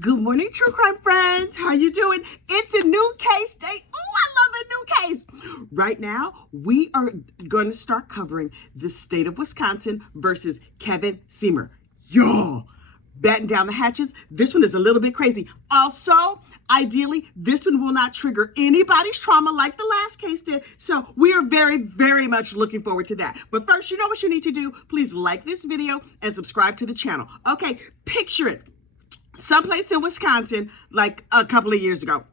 Good morning, true crime friends. How you doing? It's a new case day. Oh, I love a new case. Right now, we are going to start covering the state of Wisconsin versus Kevin Sehmer. Yo, batten down the hatches. This one is a little bit crazy. Also, ideally, this one will not trigger anybody's trauma like the last case did. So we are very, very much looking forward to that. But first, you know what you need to do. Please like this video and subscribe to the channel. Okay, picture it. Someplace in Wisconsin, like a couple of years ago,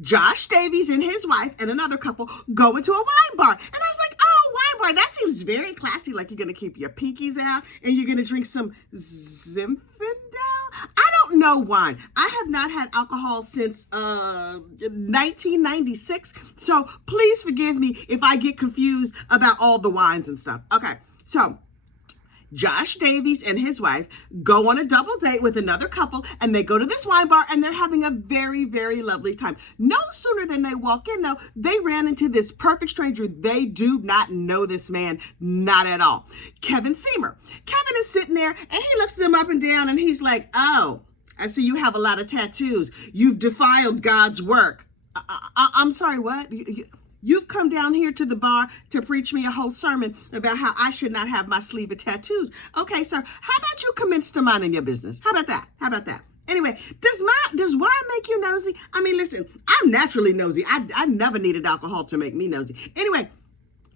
Josh Davies and his wife and another couple go into a wine bar. And I was like, oh, wine bar, that seems very classy. Like you're going to keep your pinkies out and you're going to drink some Zinfandel. I don't know wine. I have not had alcohol since 1996. So please forgive me if I get confused about all the wines and stuff. Okay, so Josh Davies and his wife go on a double date with another couple, and they go to this wine bar, and they're having a very, very lovely time. No sooner than they walk in, though, they ran into this perfect stranger. They do not know this man, not at all. Kevin Sehmer. Kevin is sitting there, and he looks them up and down, and he's like, oh, I see you have a lot of tattoos. You've defiled God's work. I'm sorry, what? You've come down here to the bar to preach me a whole sermon about how I should not have my sleeve of tattoos. Okay, sir, how about you commence to minding your business? How about that? How about that? Anyway, does wine make you nosy? I mean, listen, I'm naturally nosy. I never needed alcohol to make me nosy. Anyway,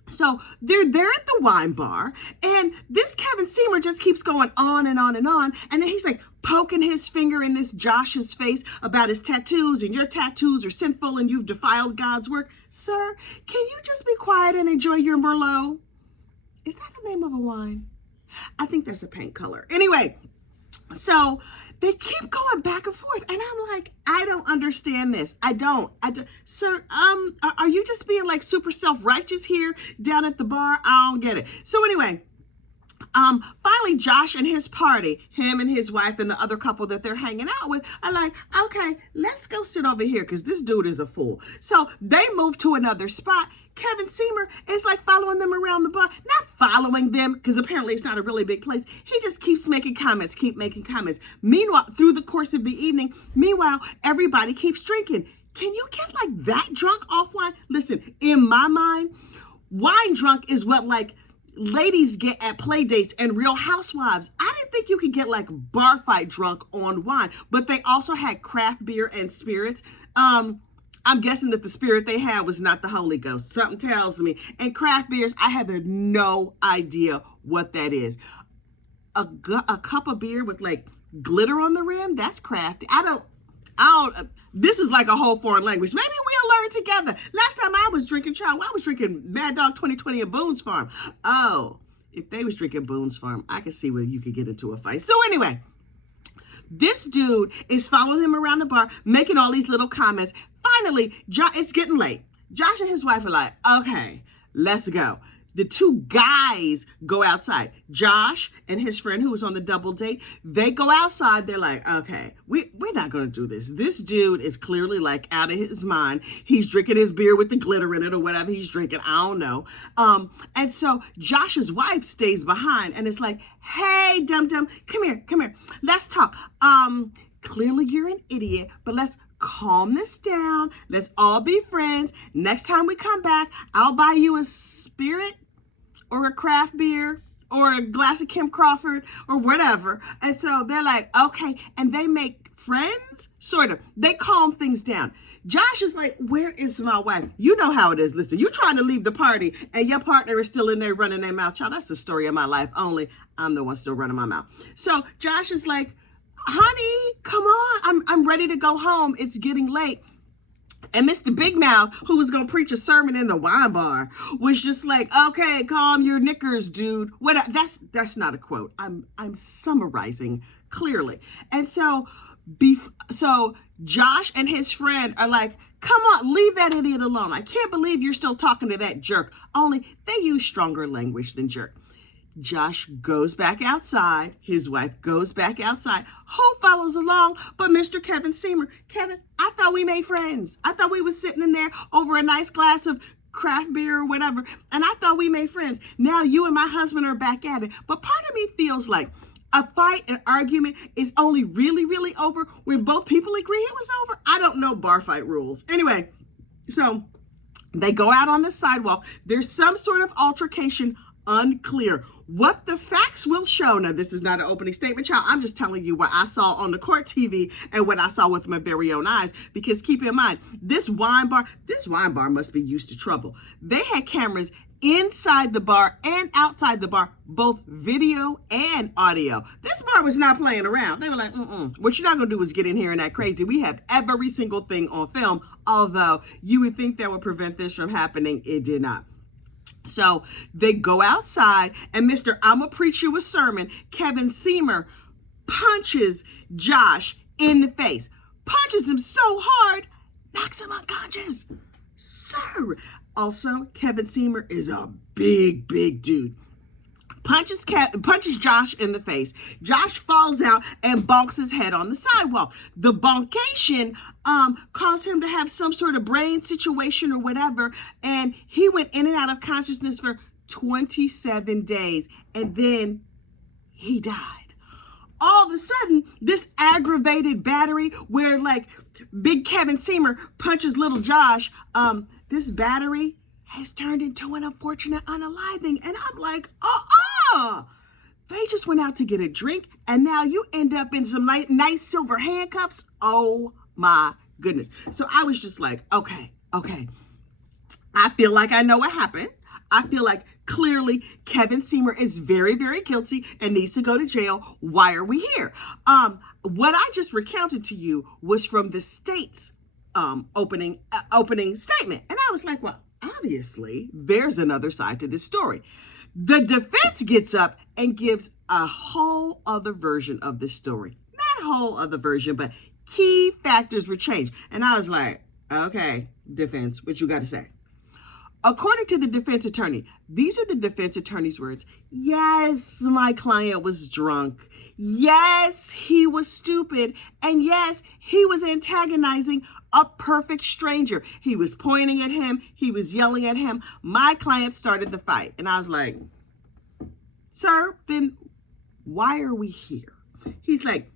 so they're there at the wine bar, and this Kevin Sehmer just keeps going on and on and on. And then he's like poking his finger in this Josh's face about his tattoos, and your tattoos are sinful and you've defiled God's work. Sir, can you just be quiet and enjoy your Merlot? Is that the name of a wine? I think that's a paint color. Anyway, so they keep going back and forth, and I'm like, I don't understand this. I don't. Sir, are you just being like super self-righteous here down at the bar? I don't get it. So anyway, finally, Josh and his party, him and his wife and the other couple that they're hanging out with, are like, okay, let's go sit over here because this dude is a fool. So they move to another spot. Kevin Sehmer is like following them around the bar, not following them because apparently it's not a really big place. He just keeps making comments, Meanwhile, through the course of the evening, everybody keeps drinking. Can you get like that drunk off wine? Listen, in my mind, wine drunk is what like ladies get at play dates and Real Housewives. I didn't think you could get like bar fight drunk on wine, but they also had craft beer and spirits. I'm guessing that the spirit they had was not the Holy Ghost. Something tells me. And craft beers, I have no idea what that is. A cup of beer with like glitter on the rim, that's crafty. This is like a whole foreign language. Maybe we'll learn together. Last time I was drinking, I was drinking Mad Dog 2020 at Boone's Farm. Oh, if they was drinking Boone's Farm, I could see where you could get into a fight. So anyway, this dude is following him around the bar, making all these little comments. Finally, it's getting late. Josh and his wife are like, okay, let's go. The two guys go outside. Josh and his friend who was on the double date, they go outside. They're like, okay, we're not going to do this. This dude is clearly like out of his mind. He's drinking his beer with the glitter in it or whatever he's drinking. I don't know. And so Josh's wife stays behind and it's like, hey, dum-dum, come here. Let's talk. Clearly you're an idiot, but let's calm this down. Let's all be friends. Next time we come back, I'll buy you a spirit or a craft beer or a glass of Kim Crawford or whatever. And so they're like, okay. And they make friends, sort of. They calm things down. Josh is like, where is my wife? You know how it is. Listen, you're trying to leave the party and your partner is still in there running their mouth. Child, that's the story of my life. Only I'm the one still running my mouth. So Josh is like, honey, come on. I'm ready to go home. It's getting late. And Mr. Big Mouth, who was going to preach a sermon in the wine bar, was just like, okay, calm your knickers, dude. That's not a quote. I'm summarizing clearly. And so Josh and his friend are like, come on, leave that idiot alone. I can't believe you're still talking to that jerk. Only they use stronger language than jerk. Josh goes back outside. His wife goes back outside. Who follows along but Mr. Kevin Sehmer? Kevin, I thought we made friends. I thought we was sitting in there over a nice glass of craft beer or whatever, and I thought we made friends. Now you and my husband are back at it. But part of me feels like A fight, an argument is only really, really over when both people agree it was over. I don't know bar fight rules. Anyway, so they go out on the sidewalk. There's some sort of altercation, unclear. What the facts will show. Now, this is not an opening statement, child. I'm just telling you what I saw on the court TV and what I saw with my very own eyes. Because keep in mind, this wine bar must be used to trouble. They had cameras inside the bar and outside the bar, both video and audio. This bar was not playing around. They were like, what you're not going to do is get in here and act crazy. We have every single thing on film, although you would think that would prevent this from happening. It did not. So they go outside, and Mr. I'ma preach you a sermon, Kevin Sehmer, punches Josh in the face. Punches him so hard, knocks him unconscious. Sir. Also, Kevin Sehmer is a big, big dude. Punches Josh in the face. Josh falls out and bonks his head on the sidewalk. The boncation caused him to have some sort of brain situation or whatever, and he went in and out of consciousness for 27 days, and then he died. All of a sudden, this aggravated battery where like big Kevin Sehmer punches little Josh, this battery has turned into an unfortunate unaliving. And I'm like, they just went out to get a drink, and now you end up in some nice silver handcuffs. Oh my goodness. So I was just like, okay. I feel like I know what happened. I feel like clearly Kevin Sehmer is very, very guilty and needs to go to jail. Why are we here? What I just recounted to you was from the state's opening statement. And I was like, well, obviously there's another side to this story. The defense gets up and gives a whole other version of this story. Not a whole other version, but key factors were changed. And I was like, okay, defense, what you got to say? According to the defense attorney, these are the defense attorney's words. Yes, my client was drunk. Yes, he was stupid. And yes, he was antagonizing a perfect stranger. He was pointing at him. He was yelling at him. My client started the fight. And I was like, sir, then why are we here? He's like,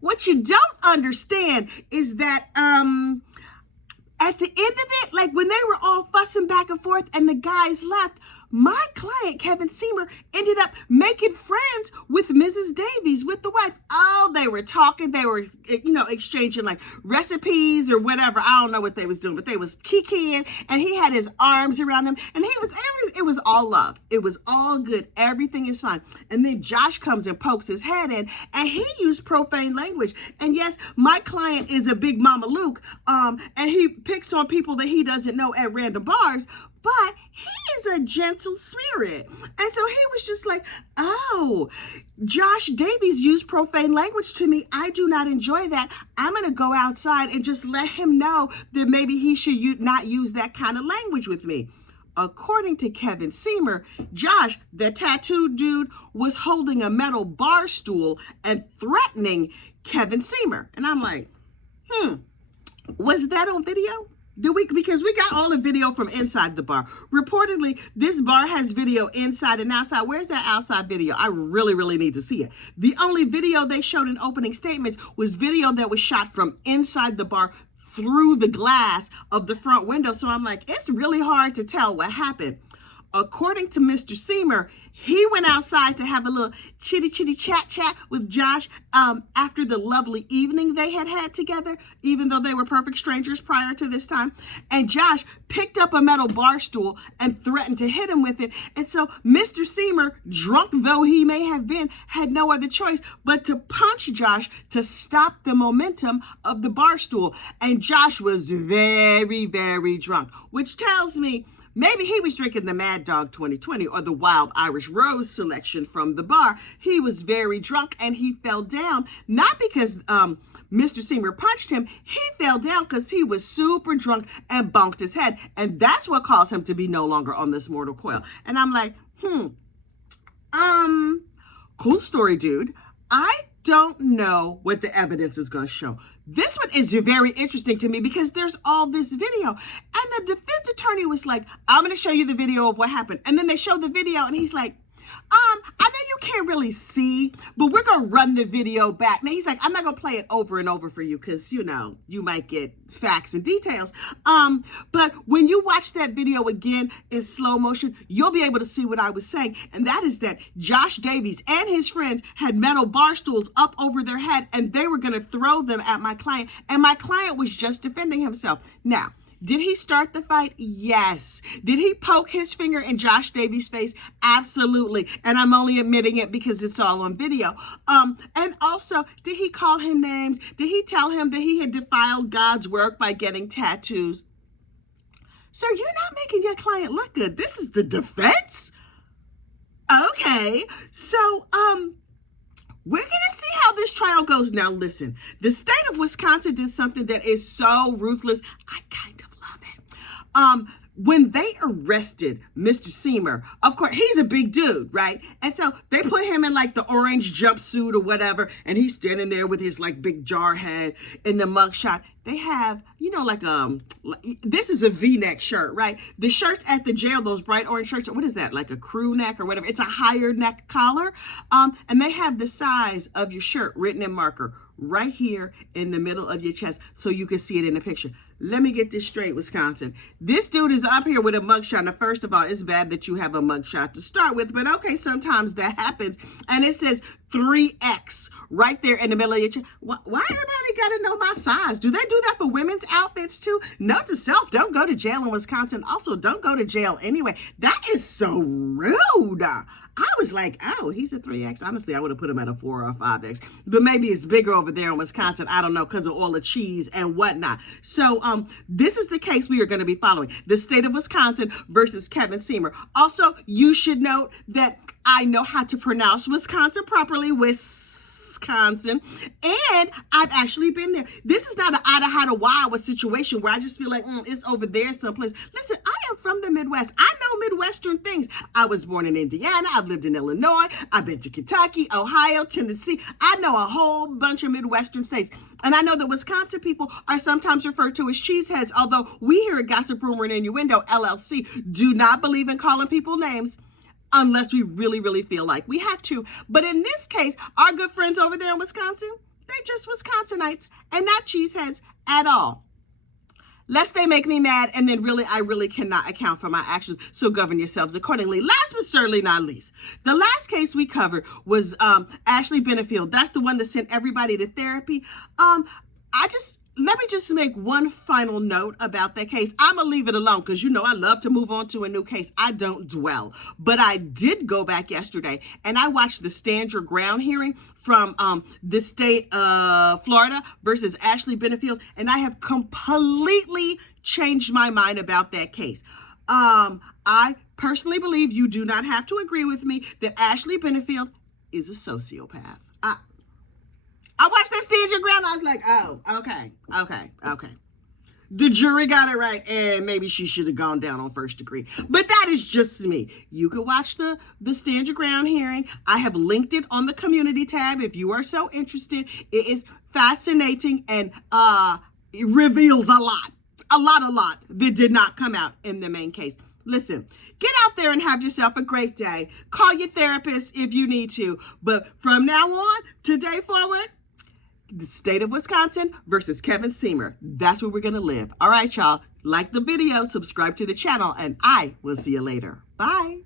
what you don't understand is that, at the end of it, like when they were all fussing back and forth and the guys left, my client, Kevin Sehmer, ended up making friends with Mrs. Davies, with the wife. Oh, they were talking. They were, exchanging like recipes or whatever. I don't know what they was doing, but they was kikiing, and he had his arms around him, and it was all love. It was all good. Everything is fine. And then Josh comes and pokes his head in, and he used profane language. And yes, my client is a big Mama Luke, and he picks on people that he doesn't know at random bars, but he is a gentle spirit. And so he was just like, oh, Josh Davies used profane language to me. I do not enjoy that. I'm going to go outside and just let him know that maybe he should not use that kind of language with me. According to Kevin Sehmer, Josh, the tattooed dude, was holding a metal bar stool and threatening Kevin Sehmer. And I'm like, was that on video? Because we got all the video from inside the bar. Reportedly, this bar has video inside and outside. Where's that outside video? I really, really need to see it. The only video they showed in opening statements was video that was shot from inside the bar through the glass of the front window. So I'm like, it's really hard to tell what happened. According to Mr. Sehmer, he went outside to have a little chitty chat with Josh after the lovely evening they had together, even though they were perfect strangers prior to this time. And Josh picked up a metal bar stool and threatened to hit him with it. And so Mr. Sehmer, drunk though he may have been, had no other choice but to punch Josh to stop the momentum of the bar stool. And Josh was very, very drunk, which tells me maybe he was drinking the Mad Dog 2020 or the Wild Irish Rose selection from the bar. He was very drunk and he fell down, not because Mr. Sehmer punched him. He fell down because he was super drunk and bonked his head. And that's what caused him to be no longer on this mortal coil. And I'm like, cool story, dude. I don't know what the evidence is going to show. This one is very interesting to me because there's all this video. And the defense attorney was like, I'm going to show you the video of what happened. And then they show the video and he's like, I know you can't really see, but we're going to run the video back. Now, he's like, I'm not going to play it over and over for you because, you know, you might get facts and details. But when you watch that video again in slow motion, you'll be able to see what I was saying. And that is that Josh Davies and his friends had metal bar stools up over their head, and they were going to throw them at my client. And my client was just defending himself. Now, did he start the fight? Yes. Did he poke his finger in Josh Davies' face? Absolutely. And I'm only admitting it because it's all on video. And also, did he call him names? Did he tell him that he had defiled God's work by getting tattoos? Sir, you're not making your client look good. This is the defense? Okay. So, we're going to see how this trial goes. Now, listen, the state of Wisconsin did something that is so ruthless. I kind of love it. When they arrested Mr. Sehmer, of course, he's a big dude, right? And so they put him in like the orange jumpsuit or whatever, and he's standing there with his like big jar head in the mugshot. They have, you know, like, this is a V-neck shirt, right? The shirts at the jail, those bright orange shirts, what is that? Like a crew neck or whatever. It's a higher neck collar. And they have the size of your shirt written in marker right here in the middle of your chest so you can see it in the picture. Let me get this straight, Wisconsin. This dude is up here with a mugshot. Now, first of all, it's bad that you have a mugshot to start with, but okay, sometimes that happens. And it says 3X right there in the middle of your chest. Why everybody got to know my size? Do they do that for women's outfits too? Note to self, don't go to jail in Wisconsin. Also, don't go to jail anyway. That is so rude. I was like, oh, he's a 3X. Honestly, I would have put him at a 4 or a 5X. But maybe it's bigger over there in Wisconsin. I don't know, because of all the cheese and whatnot. So this is the case we are going to be following. The state of Wisconsin versus Kevin Sehmer. Also, you should note that I know how to pronounce Wisconsin properly. Wisconsin, and I've actually been there. This is not an Idaho situation where I just feel like it's over there someplace. Listen, I am from the Midwest. I know Midwestern things. I was born in Indiana. I've lived in Illinois. I've been to Kentucky, Ohio, Tennessee. I know a whole bunch of Midwestern states. And I know that Wisconsin people are sometimes referred to as cheeseheads, although we here at Gossip Rumor and Innuendo LLC do not believe in calling people names unless we really, really feel like we have to. But in this case, our good friends over there in Wisconsin, they just Wisconsinites and not cheeseheads at all. Lest they make me mad, and then I really cannot account for my actions, so govern yourselves accordingly. Last but certainly not least, the last case we covered was Ashley Benefield. That's the one that sent everybody to therapy. Let me just make one final note about that case. I'm going to leave it alone because, you know, I love to move on to a new case. I don't dwell. But I did go back yesterday and I watched the Stand Your Ground hearing from the state of Florida versus Ashley Benefield. And I have completely changed my mind about that case. I personally believe you do not have to agree with me that Ashley Benefield is a sociopath. I watched that Stand Your Ground. I was like, oh, okay. The jury got it right, and maybe she should have gone down on first degree. But that is just me. You can watch the Stand Your Ground hearing. I have linked it on the community tab if you are so interested. It is fascinating, and it reveals a lot that did not come out in the main case. Listen, get out there and have yourself a great day. Call your therapist if you need to. But from now on, today forward, the state of Wisconsin versus Kevin Sehmer. That's where we're going to live. All right, y'all. Like the video, subscribe to the channel, and I will see you later. Bye.